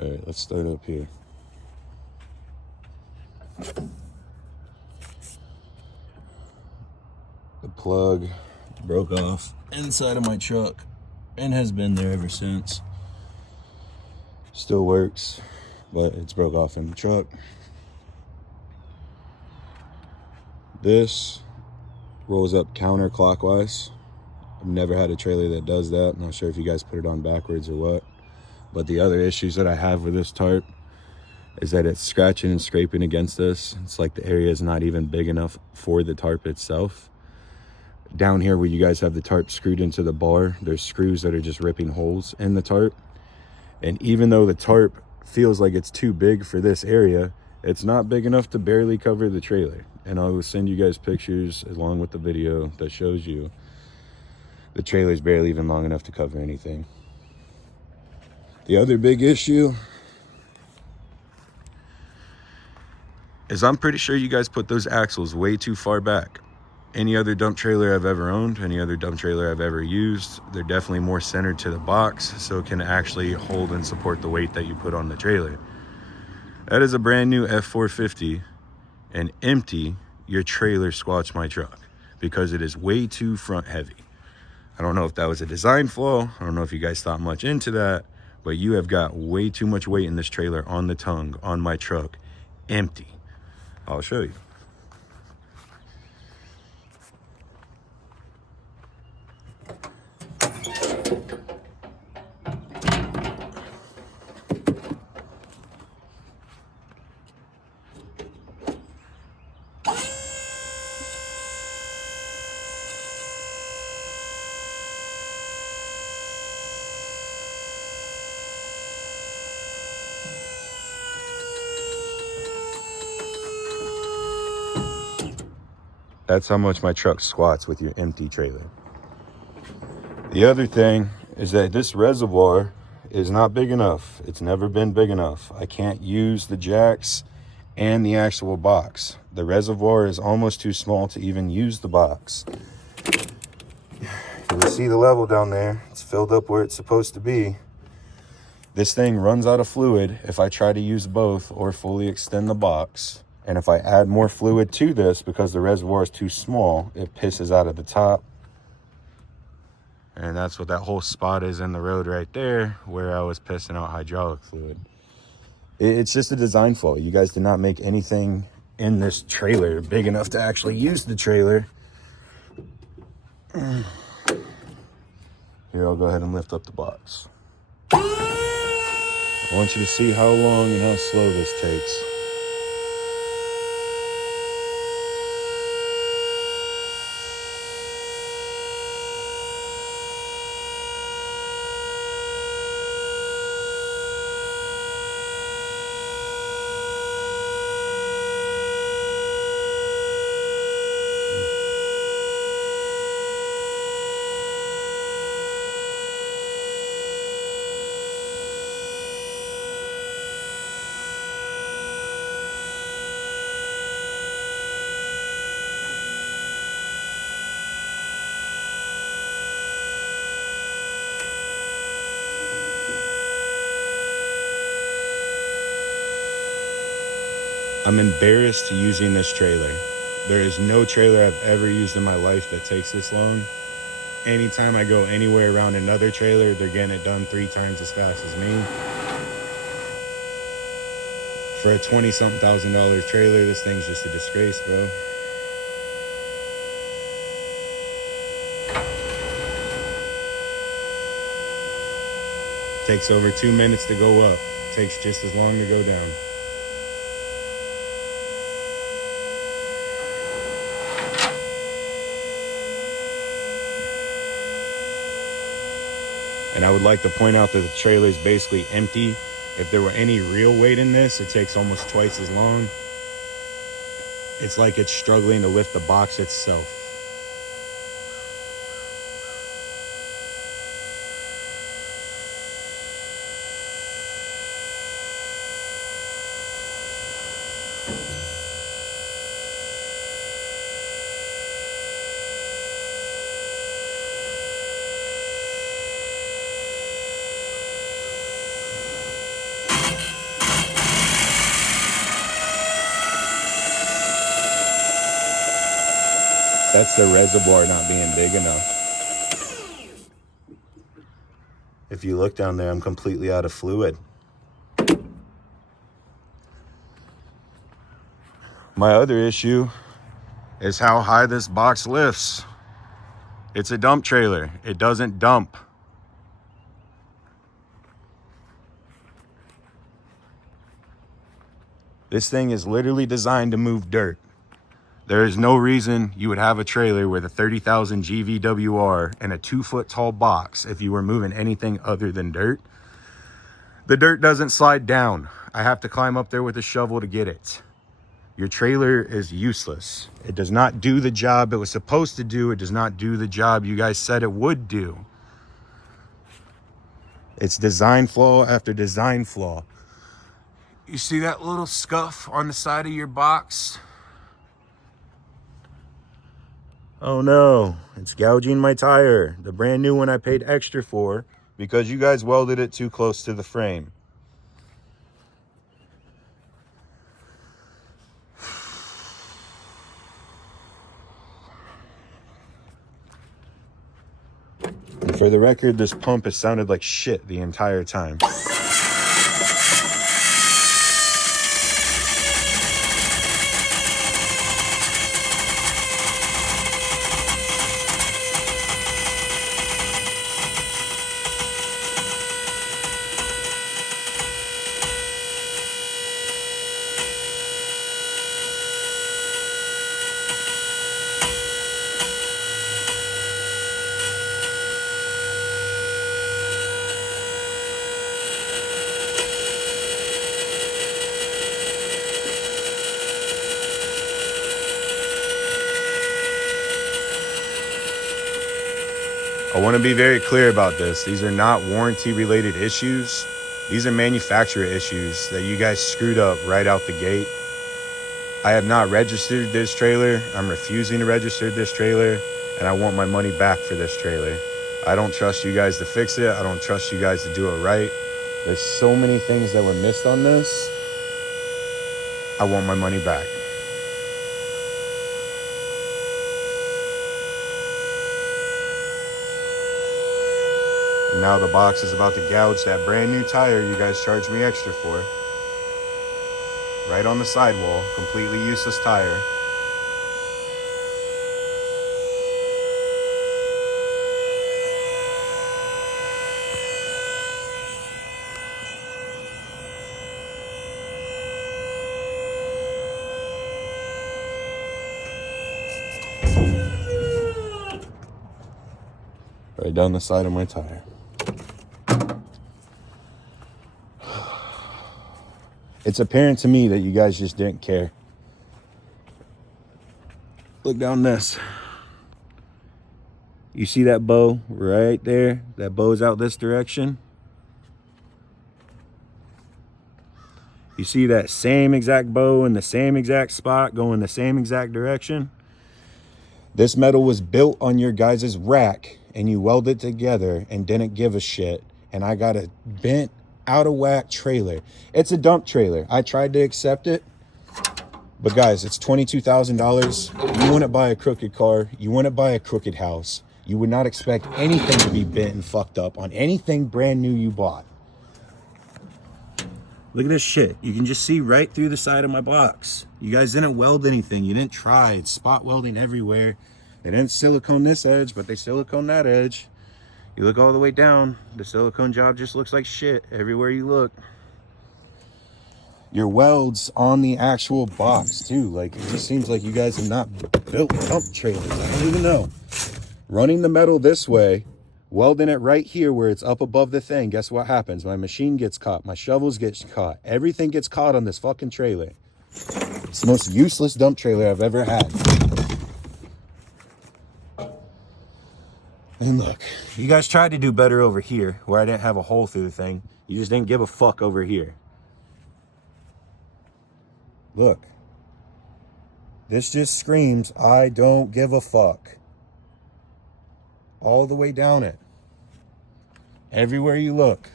All right, let's start up here. The plug broke off inside of my truck and has been there ever since. Still works, but it's broke off in the truck. This rolls up counterclockwise. I've never had a trailer that does that. I'm not sure if you guys put it on backwards or what. But the other issues that I have with this tarp is that it's scratching and scraping against this. It's like the area is not even big enough for the tarp itself. Down here where you guys have the tarp screwed into the bar, there's screws that are just ripping holes in the tarp. And even though the tarp feels like it's too big for this area, it's not big enough to barely cover the trailer. And I will send you guys pictures along with the video that shows you the trailer's barely even long enough to cover anything. The other big issue is I'm pretty sure you guys put those axles way too far back. Any other dump trailer I've ever owned, any other dump trailer I've ever used, they're definitely more centered to the box so it can actually hold and support the weight that you put on the trailer. That is a brand new F450, and empty, your trailer squats my truck because it is way too front heavy. I don't know if that was a design flaw. I don't know if you guys thought much into that, but you have got way too much weight in this trailer on the tongue, on my truck, empty. I'll show you. That's how much my truck squats with your empty trailer. The other thing is that this reservoir is not big enough. It's never been big enough. I can't use the jacks and the actual box. The reservoir is almost too small to even use the box. You see the level down there. It's filled up where it's supposed to be. This thing runs out of fluid if I try to use both or fully extend the box. And if I add more fluid to this, because the reservoir is too small, it pisses out of the top. And that's what that whole spot is in the road right there, where I was pissing out hydraulic fluid. It's just a design flaw. You guys did not make anything in this trailer big enough to actually use the trailer. Here, I'll go ahead and lift up the box. I want you to see how long and how slow this takes. I'm embarrassed to using this trailer. There is no trailer I've ever used in my life that takes this long. Anytime I go anywhere around another trailer, they're getting it done 3 times as fast as me. For a $20-something thousand trailer, this thing's just a disgrace, bro. Takes over 2 minutes to go up. Takes just as long to go down. And I would like to point out that the trailer is basically empty. If there were any real weight in this, it takes almost twice as long. It's like it's struggling to lift the box itself. That's the reservoir not being big enough. If you look down there, I'm completely out of fluid. My other issue is how high this box lifts. It's a dump trailer. It doesn't dump. This thing is literally designed to move dirt. There is no reason you would have a trailer with a 30,000 GVWR and a 2-foot tall box if you were moving anything other than dirt. The dirt doesn't slide down. I have to climb up there with a shovel to get it. Your trailer is useless. It does not do the job it was supposed to do. It does not do the job you guys said it would do. It's design flaw after design flaw. You see that little scuff on the side of your box? Oh no, it's gouging my tire. The brand new one I paid extra for because you guys welded it too close to the frame. And for the record, this pump has sounded like shit the entire time. I want to be very clear about this. These are not warranty related issues. These are manufacturer issues that you guys screwed up right out the gate. I have not registered this trailer. I'm refusing to register this trailer, and I want my money back for this trailer. I don't trust you guys to fix it. I don't trust you guys to do it right. There's so many things that were missed on this. I want my money back. And now the box is about to gouge that brand new tire you guys charged me extra for. Right on the sidewall, completely useless tire. Right down the side of my tire. It's apparent to me that you guys just didn't care. Look down this. You see that bow right there? That bow's out this direction. You see that same exact bow in the same exact spot going the same exact direction? This metal was built on your guys' rack and you welded it together and didn't give a shit. And I got a bent, out of whack trailer. It's a dump trailer. I tried to accept it. But guys, it's $22,000. You wouldn't buy a crooked car. You wouldn't buy a crooked house. You would not expect anything to be bent and fucked up on anything brand new you bought. Look at this shit. You can just see right through the side of my box. You guys didn't weld anything. You didn't try. It's spot welding everywhere. They didn't silicone this edge, but they silicone that edge. You look all the way down, the silicone job just looks like shit everywhere you look. Your welds on the actual box too. Like, it just seems like you guys have not built dump trailers. I don't even know. Running the metal this way, welding it right here where it's up above the thing. Guess what happens? My machine gets caught. My shovels get caught. Everything gets caught on this fucking trailer. It's the most useless dump trailer I've ever had. And look, you guys tried to do better over here where I didn't have a hole through the thing. You just didn't give a fuck over here. Look, this just screams, I don't give a fuck. All the way down it. Everywhere you look.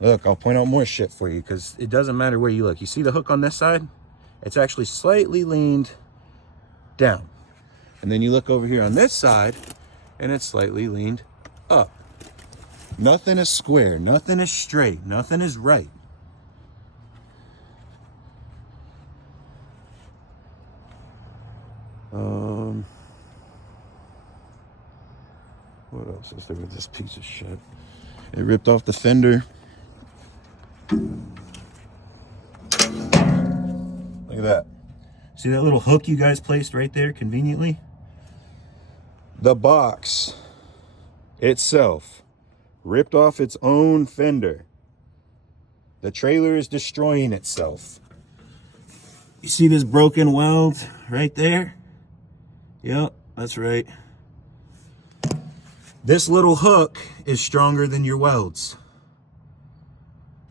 Look, I'll point out more shit for you because it doesn't matter where you look. You see the hook on this side? It's actually slightly leaned down. And then you look over here on this side and it's slightly leaned up. Nothing is square, nothing is straight, nothing is right. What else is there with this piece of shit? It ripped off the fender. Look at that. See that little hook you guys placed right there conveniently? The box itself ripped off its own fender. The trailer is destroying itself. You see this broken weld right there? Yep, that's right. This little hook is stronger than your welds.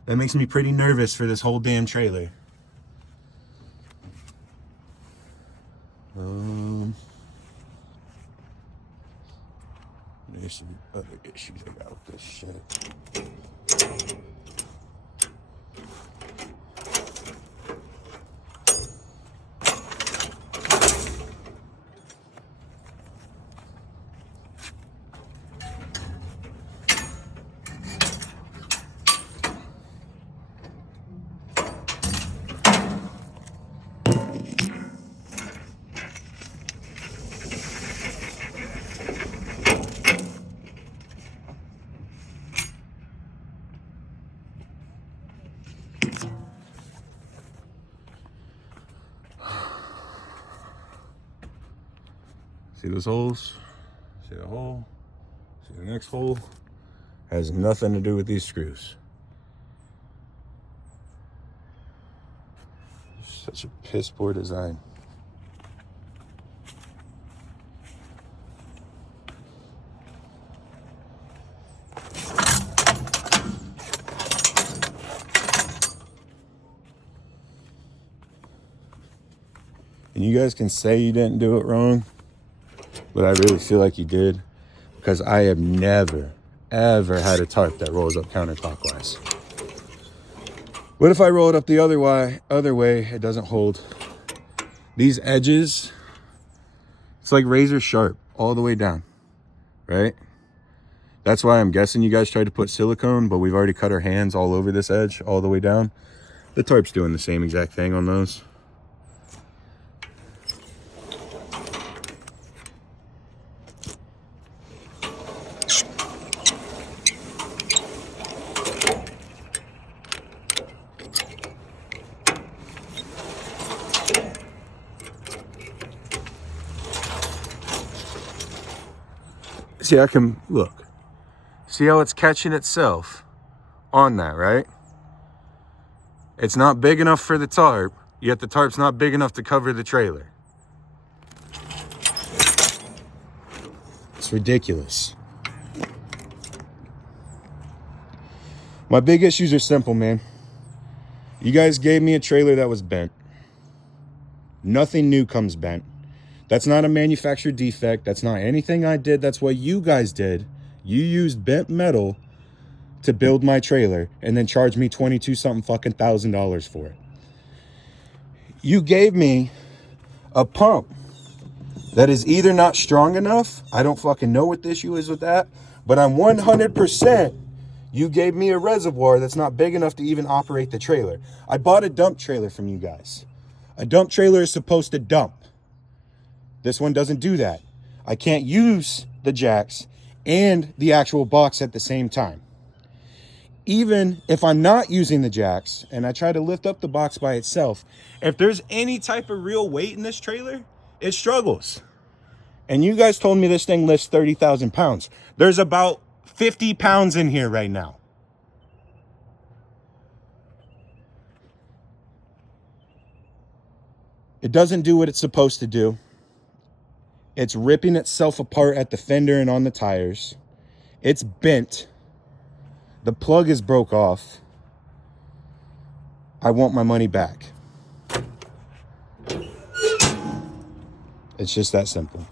That makes me pretty nervous for this whole damn trailer. There's some other issues I got with this shit. See those holes? See the hole? See the next hole? Has nothing to do with these screws. Such a piss poor design. And you guys can say you didn't do it wrong, but I really feel like you did, because I have never, ever had a tarp that rolls up counterclockwise. What if I roll it up the other way, it doesn't hold? These edges, it's like razor sharp all the way down, right? That's why I'm guessing you guys tried to put silicone, but we've already cut our hands all over this edge all the way down. The tarp's doing the same exact thing on those. See, I can look. See how it's catching itself on that, right? It's not big enough for the tarp, yet the tarp's not big enough to cover the trailer. It's ridiculous. My big issues are simple, man. You guys gave me a trailer that was bent. Nothing new comes bent. That's not a manufacturer defect. That's not anything I did. That's what you guys did. You used bent metal to build my trailer and then charged me $22-something fucking thousand for it. You gave me a pump that is either not strong enough. I don't fucking know what the issue is with that, but I'm 100% you gave me a reservoir that's not big enough to even operate the trailer. I bought a dump trailer from you guys. A dump trailer is supposed to dump. This one doesn't do that. I can't use the jacks and the actual box at the same time. Even if I'm not using the jacks and I try to lift up the box by itself, if there's any type of real weight in this trailer, it struggles. And you guys told me this thing lifts 30,000 pounds. There's about 50 pounds in here right now. It doesn't do what it's supposed to do. It's ripping itself apart at the fender and on the tires. It's bent. The plug is broke off. I want my money back. It's just that simple.